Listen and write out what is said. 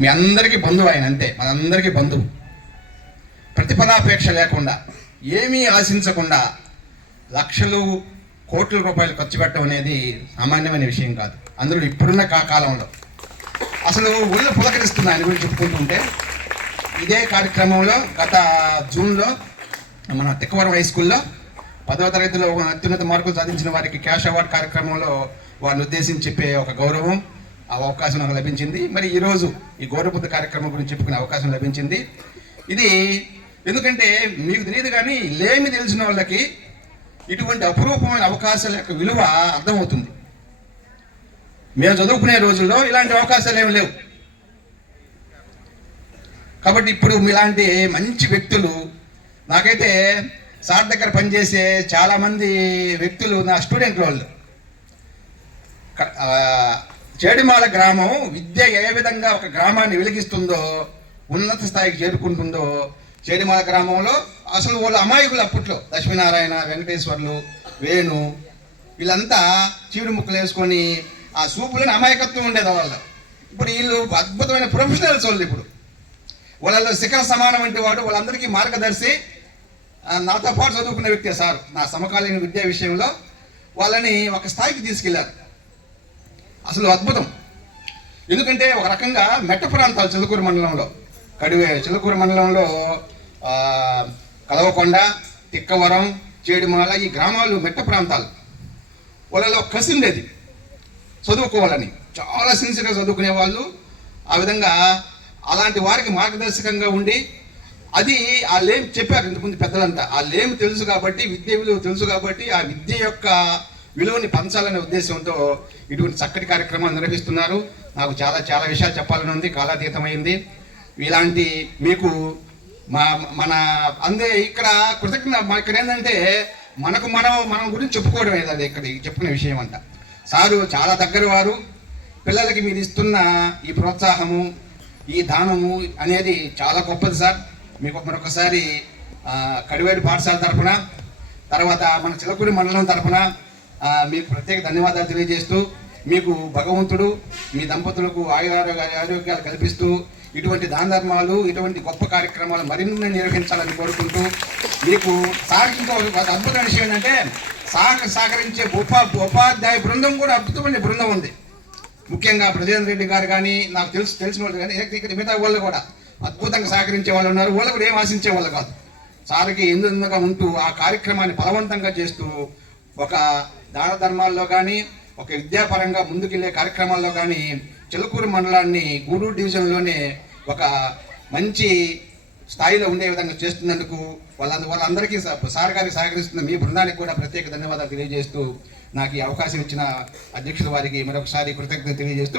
మీ అందరికీ బంధువు ఆయన, అంతే, మనందరికీ బంధువు. ప్రతిఫలాపేక్ష లేకుండా, ఏమీ ఆశించకుండా లక్షలు కోట్ల రూపాయలు ఖర్చు పెట్టడం అనేది సామాన్యమైన విషయం కాదు. అందులో ఇప్పుడున్న కాలంలో అసలు ఒళ్ళు పులకరిస్తుంది ఆయన గురించి చెప్పుకుంటుంటే. ఇదే కార్యక్రమంలో గత జూన్లో మన తిక్కవరం హై స్కూల్లో 10వ తరగతిలో అత్యున్నత మార్కులు సాధించిన వారికి క్యాష్ అవార్డు కార్యక్రమంలో వారిని ఉద్దేశించి చెప్పే ఒక గౌరవం, ఆ అవకాశం నాకు లభించింది. మరి ఈరోజు ఈ గౌరవబుద్ధ కార్యక్రమం గురించి చెప్పుకునే అవకాశం లభించింది. ఇది ఎందుకంటే మీకు తెలియదు కానీ లేమి తెలిసిన వాళ్ళకి ఇటువంటి అపురూపమైన అవకాశాల యొక్క విలువ అర్థమవుతుంది. మేము చదువుకునే రోజుల్లో ఇలాంటి అవకాశాలు ఏమి లేవు. కాబట్టి ఇప్పుడు మీలాంటి మంచి వ్యక్తులు, నాకైతే సార్ దగ్గర పనిచేసే చాలామంది వ్యక్తులు నా స్టూడెంట్ వాళ్ళు. చేడిమాల గ్రామం విద్య ఏ విధంగా ఒక గ్రామాన్ని వెలిగిస్తుందో, ఉన్నత స్థాయికి చేరుకుంటుందో, చేడిమాల గ్రామంలో అసలు వాళ్ళు అమాయకులు అప్పట్లో. లక్ష్మీనారాయణ, వెంకటేశ్వర్లు, వేణు, వీళ్ళంతా చీడు ముక్కలు వేసుకొని ఆ సూపులని అమాయకత్వం ఉండేది వాళ్ళ. ఇప్పుడు వీళ్ళు అద్భుతమైన ప్రొఫెషనల్స్ వాళ్ళు. ఇప్పుడు వాళ్ళలో శిఖర సమానం అంటే వాడు, వాళ్ళందరికీ మార్గదర్శి. నాతో పాటు చదువుకున్న వ్యక్తి సార్. నా సమకాలీన విద్యా విషయంలో వాళ్ళని ఒక స్థాయికి తీసుకెళ్లారు. అసలు అద్భుతం. ఎందుకంటే ఒక రకంగా మెట్ట ప్రాంతాలు చిలకూరు మండలంలో, చిలకూరు మండలంలో కలవకొండ, తిక్కవరం, చేడుమాల, ఈ గ్రామాలు మెట్ట ప్రాంతాలు. వాళ్ళలో కసి ఉండేది చదువుకోవాలని, చాలా సిన్సియర్గా చదువుకునే వాళ్ళు. ఆ విధంగా అలాంటి వారికి మార్గదర్శకంగా ఉండి, అది ఆ లేమ్ చెప్పారు ఇంతకుముందు పెద్దలంతా, ఆ లేమ్ తెలుసు కాబట్టి, విద్య విలువ తెలుసు కాబట్టి, ఆ విద్య యొక్క విలువని పంచాలనే ఉద్దేశంతో ఇటువంటి చక్కటి కార్యక్రమాలు నిర్వహిస్తున్నారు. నాకు చాలా చాలా విషయాలు చెప్పాలని ఉంది, కాలాతీతమైంది. ఇలాంటి మీకు మన అందే ఇక్కడ ఇక్కడ ఏంటంటే మనం గురించి చెప్పుకోవడమే అది ఇక్కడ చెప్పుకునే విషయం అంట. సారు చాలా దగ్గర వారు. పిల్లలకి మీరు ఇస్తున్న ఈ ప్రోత్సాహము, ఈ దానము అనేది చాలా గొప్పది సార్. మీకు మరొకసారి కడివేడు పాఠశాల తరఫున, తర్వాత మన చిలకూరి మండలం తరఫున మీకు ప్రత్యేక ధన్యవాదాలు తెలియజేస్తూ, మీకు భగవంతుడు మీ దంపతులకు ఆరోగ్యాలు కల్పిస్తూ ఇటువంటి దాన ధర్మాలు, ఇటువంటి గొప్ప కార్యక్రమాలు మరిన్ని నిర్వహించాలని కోరుకుంటూ, మీకు ఇంకో అద్భుతమైన విషయం ఏంటంటే సహకరించే ఉపాధ్యాయ బృందం కూడా అద్భుతమైన బృందం ఉంది. ముఖ్యంగా బ్రజేంద్ర రెడ్డి గారు కానీ, నాకు తెలిసిన వాళ్ళు కానీ, ఇక్కడ మిగతా వాళ్ళు కూడా అద్భుతంగా సహకరించే వాళ్ళు ఉన్నారు. వాళ్ళు కూడా ఏం ఆశించే వాళ్ళు కాదు. సార్కి ఎందుగా ఉంటూ ఆ కార్యక్రమాన్ని బలవంతంగా చేస్తూ, ఒక దాన ధర్మాల్లో కానీ, ఒక విద్యాపరంగా ముందుకెళ్లే కార్యక్రమాల్లో కానీ చిలకూరు మండలాన్ని గూడూరు డివిజన్లోనే ఒక మంచి స్థాయిలో ఉండే విధంగా చేస్తున్నందుకు వాళ్ళందరికీ సార్ గారికి సహకరిస్తున్న మీ బృందానికి కూడా ప్రత్యేక ధన్యవాదాలు తెలియజేస్తూ, నాకు ఈ అవకాశం ఇచ్చిన అధ్యక్షుల వారికి మరొకసారి కృతజ్ఞత తెలియజేస్తూ